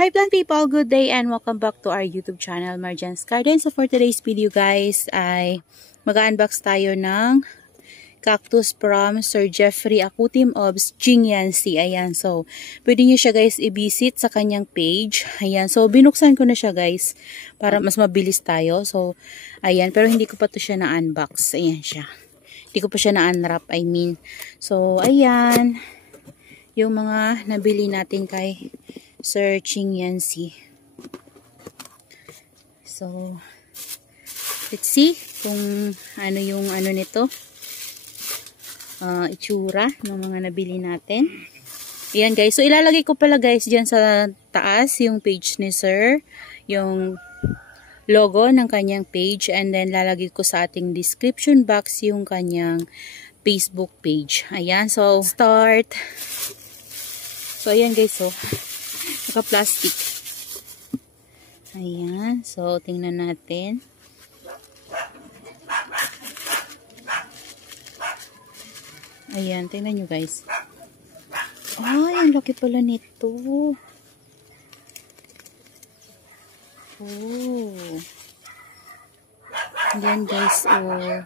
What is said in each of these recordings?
Hi plant people, good day and welcome back to our YouTube channel, Marjan's Garden. So for today's video guys, ay mag-unbox tayo ng cactus from Sir Jeffrey Acutim of Jingyansi. Ayan, so pwede nyo siya guys i-visit sa kanyang page. Ayan, so binuksan ko na siya guys para mas mabilis tayo. So ayan, pero hindi ko pa to siya na-unbox. Ayan siya. Hindi ko pa siya na-unwrap, I mean. So ayan, yung mga nabili natin kay Sir Jingyansi. So, let's see kung ano yung ano nito. Itsura ng mga nabili natin. Ayan guys. So, ilalagay ko pala guys dyan sa taas yung page ni Sir. Yung logo ng kanyang page. And then, lalagay ko sa ating description box yung kanyang Facebook page. Ayan. So, start. So, ayan guys. So, naka-plastic. Ayan. So, tingnan natin. Ayan. Tingnan nyo guys. Ay, ang laki pala nito. Oh. Ayan guys. Oh.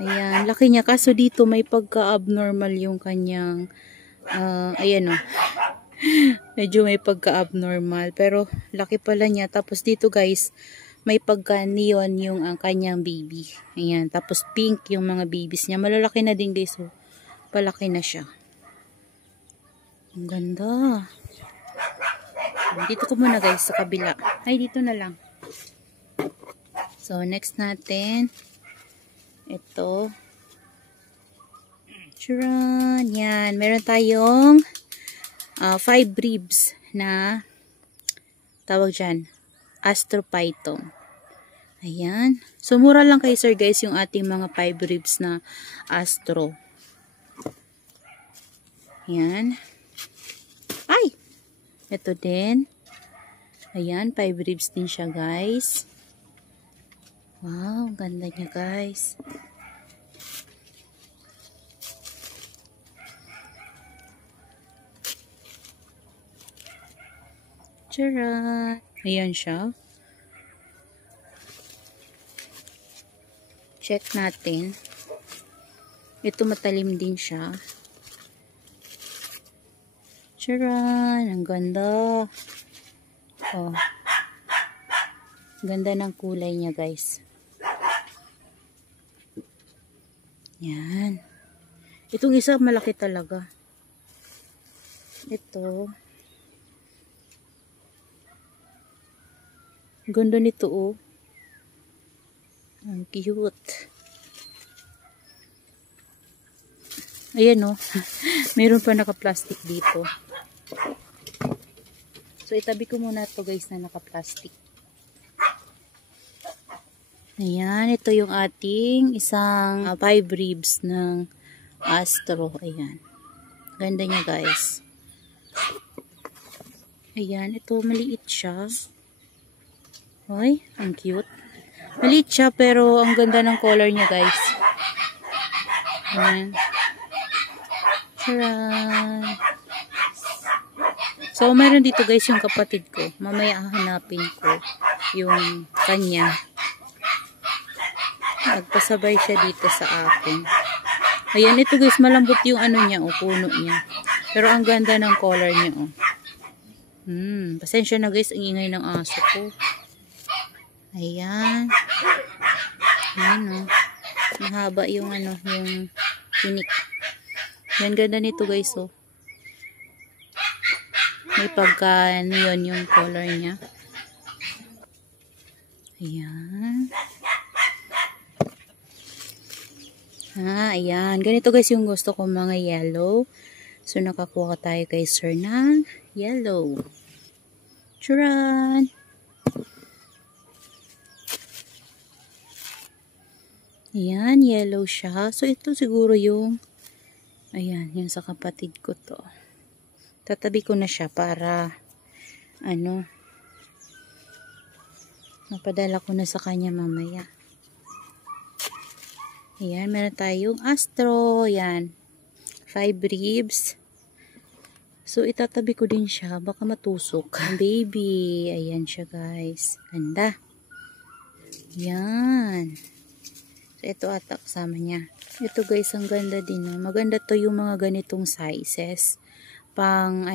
Ayan. Laki niya. Kaso dito may pagka-abnormal yung kanyang ayan oh. Medyo may pagka-abnormal. Pero, laki pala niya. Tapos, dito guys, may pagka-neon yung ang kanyang baby. Ayan. Tapos, pink yung mga babies niya. Malalaki na din guys. So, palaki na siya. Ang ganda. Dito ko muna guys, sa kabila. Ay, dito na lang. So, next natin. Ito. Charan. Yan. Meron tayong 5 ribs na tawag dyan, Astrophyton. Ayan. So, mura lang kay Sir guys yung ating mga 5 ribs na astro. Ayan. Ay! Ito din. Ayan, 5 ribs din siya guys. Wow, ganda niya guys. Tara! Ayan siya. Check natin. Ito matalim din siya. Tara! Ang ganda. Oh. Ganda ng kulay niya guys. Yan. Itong isa malaki talaga. Ito. Ganda nito oh. Ang cute. Ayan oh. Meron pa naka-plastic dito. So itabi ko muna to guys na naka-plastic. Ayan, ito yung ating isang 5 ribs ng astro. Ayan. Ganda niya guys. Ayan, ito maliit siya. Ay, ang cute. Maliit siya pero ang ganda ng color niya guys. Ayan. Charan! So, meron dito guys yung kapatid ko. Mamaya hahanapin ko yung kanya. Nagpasabay siya dito sa akin. Ayan, ito guys, malambot yung ano niya, o puno niya. Pero ang ganda ng color niya, o. Pasensya na guys, ang ingay ng aso ko. Ayan. Ayan, o. Mahaba yung ano, yung tinik. Yan, ganda nito guys, o. May pagka-neon yung color niya. Ayan. Ayan. Ganito guys yung gusto ko mga yellow. So, nakakuha tayo kay Sir ng yellow. Charan! Ayan, yellow siya. So, ito siguro yung ayan, yung sa kapatid ko to. Tatabi ko na siya para ano, mapadala ko na sa kanya mamaya. Ayan, meron tayong astro. Ayan. 5 ribs. So, itatabi ko din siya. Baka matusok. Baby. Ayan siya, guys. Ganda. Yan. So, ito ata kasama niya. Ito, guys, ang ganda din. No? Maganda to yung mga ganitong sizes. Pang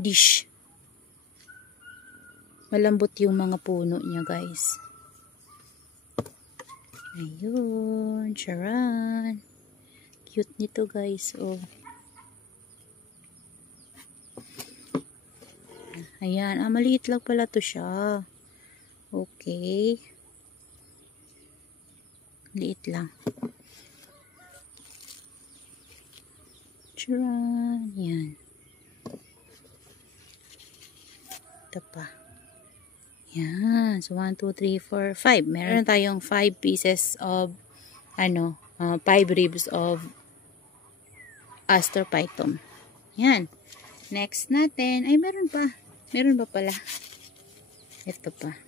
dish. Malambot yung mga puno niya, guys. Ayun. Charan. Cute nito, guys. Oh. Ayan. Maliit lang pala to siya. Okay. Liit lang. Charan. Yan. Ito pa. Yan. So, 1, 2, 3, 4, 5. Meron tayong 5 pieces of 5 ribs of astrophytum. Yan. Next natin. Ay, meron pa. Meron pa pala. Ito pa.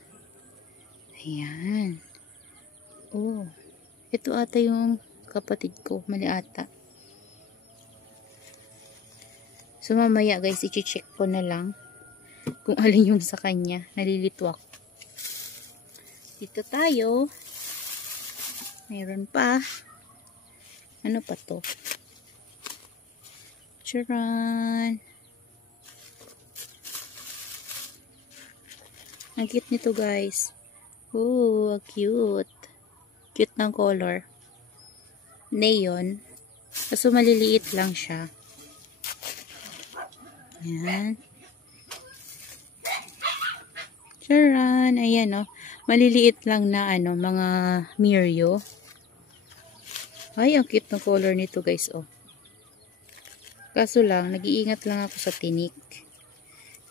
Ayan. Oh. Ito ata yung kapatid ko. Mali ata. So, mamaya guys, i-check ko na lang kung alin yung sa kanya. Nalilito ako. Dito tayo. Mayroon pa. Ano pa to? Charan. Ang cute nito, guys. Oh, cute. Cute ng color. Neon. Kaso maliliit lang siya. Ayan. Charan. Ayan, oh. Maliliit lang na, mga Mirio. Ay, ang cute ng color nito, guys, oh. Kaso lang, nag-iingat lang ako sa tinik.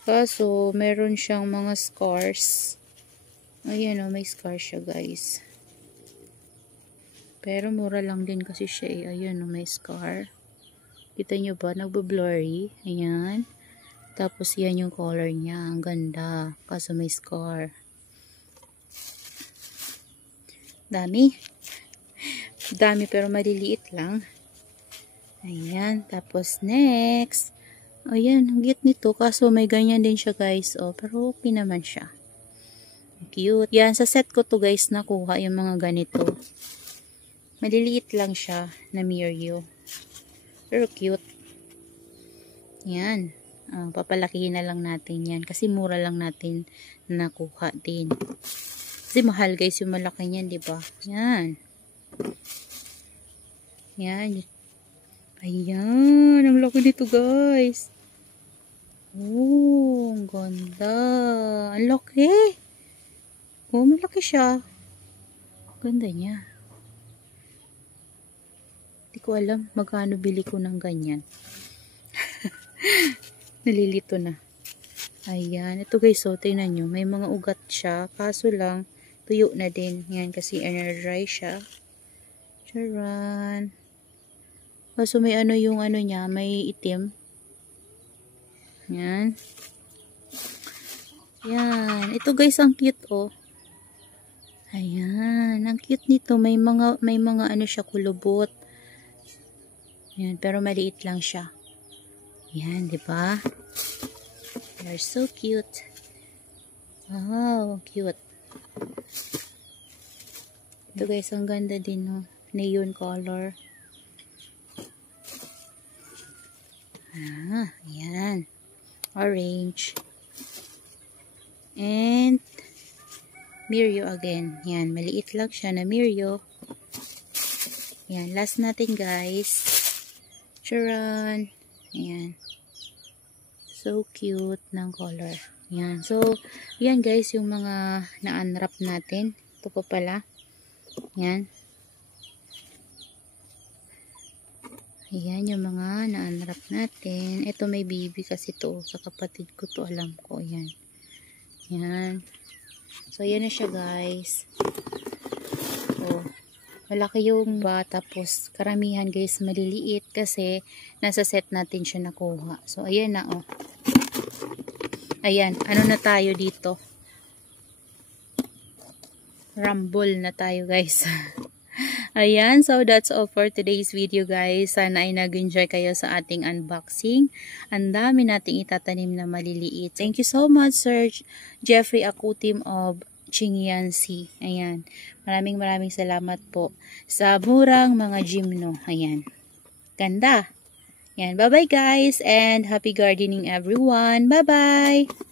Kaso, meron siyang mga scars. Ayan, oh, may scars siya, guys. Pero mura lang din kasi siya, eh. Ayan, oh, may scar. Kita nyo ba? Nagbo-blurry. Ayan. Tapos, yan yung color niya. Ang ganda. Kaso may scar. Dami. Dami pero maliliit lang. Ayan. Tapos, next. Ayan. Ang cute nito. Kaso may ganyan din siya, guys. Oh, pero okay naman siya. Cute. Yan. Sa set ko to, guys, nakuha yung mga ganito. Maliliit lang siya na Mirio. Pero cute. Yan. Papalakihin na lang natin yan. Kasi mura lang natin nakuha din. Kasi mahal, guys, yung malaki niyan, diba? Yan. Yan. Ayan. Ang laki nito, guys. Oh, ang ganda. Ang laki. Oh, malaki siya. Ganda niya. Hindi ko alam magkano bili ko ng ganyan. Nalilito na. Ayan. Ito, guys, so, tingnan nyo. May mga ugat siya. Kaso lang, tuyo na din. Yan, kasi dry siya. Charan. Kaso may yung niya, may itim. Yan. Yan. Ito, guys, ang cute, oh. Ayan. Ang cute nito. May mga siya, kulubot. Yan. Pero maliit lang siya. Yan, diba? They're so cute. Wow, cute. Ito, guys, ang ganda din, no? Neon color. Ayan. Orange. And Mirio again. Yan, maliit lang siya na Mirio. Yan, last natin, guys. Charan. Ayan. So cute ng color. Ayan. So, yan, guys, yung mga na-unwrap natin. Ito pa pala. Ayan. Ayan yung mga na-unwrap natin. Ito may baby kasi to. Sa kapatid ko to, alam ko. Ayan. Ayan. So, ayan na siya, guys. Oh. Malaki yung bata. Tapos, karamihan, guys, maliliit. Kasi, nasa set natin siya nakuha. So, ayan na, oh. Ayan. Ano na tayo dito? Rumble na tayo, guys. Ayan, so that's all for today's video guys. Sana ay nag-enjoy kayo sa ating unboxing. Ang dami nating itatanim na maliliit. Thank you so much Sir Jeffrey Akutim of Chingiansi. Ayan, maraming salamat po sa murang mga gymno. Ayan, ganda. Ayan, bye bye guys and happy gardening everyone. Bye bye!